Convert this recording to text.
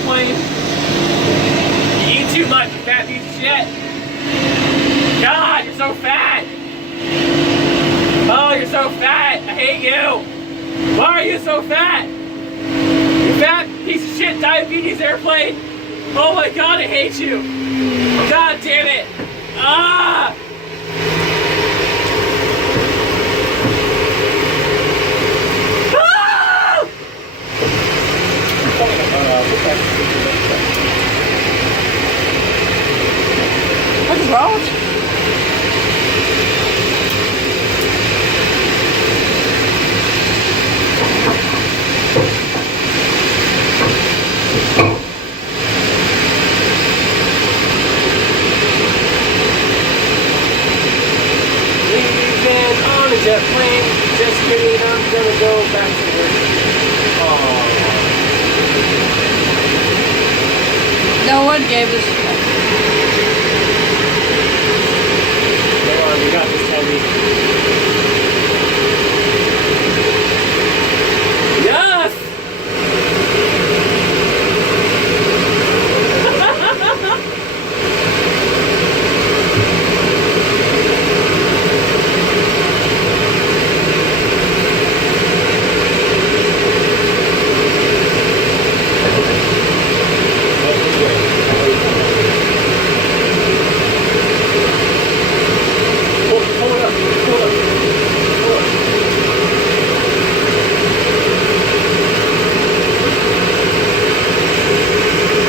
airplane. You eat too much, you fat piece of shit. God, you're so fat. Oh, you're so fat. I hate you. Why are you so fat? You fat piece of shit diabetes airplane. Oh my God, I hate you. God damn it. Ah! What is wrong with you? Leaving on a jet plane. Just kidding, I'm gonna go back to work. Oh. No one gave us shit. Come on, we got this, Toby.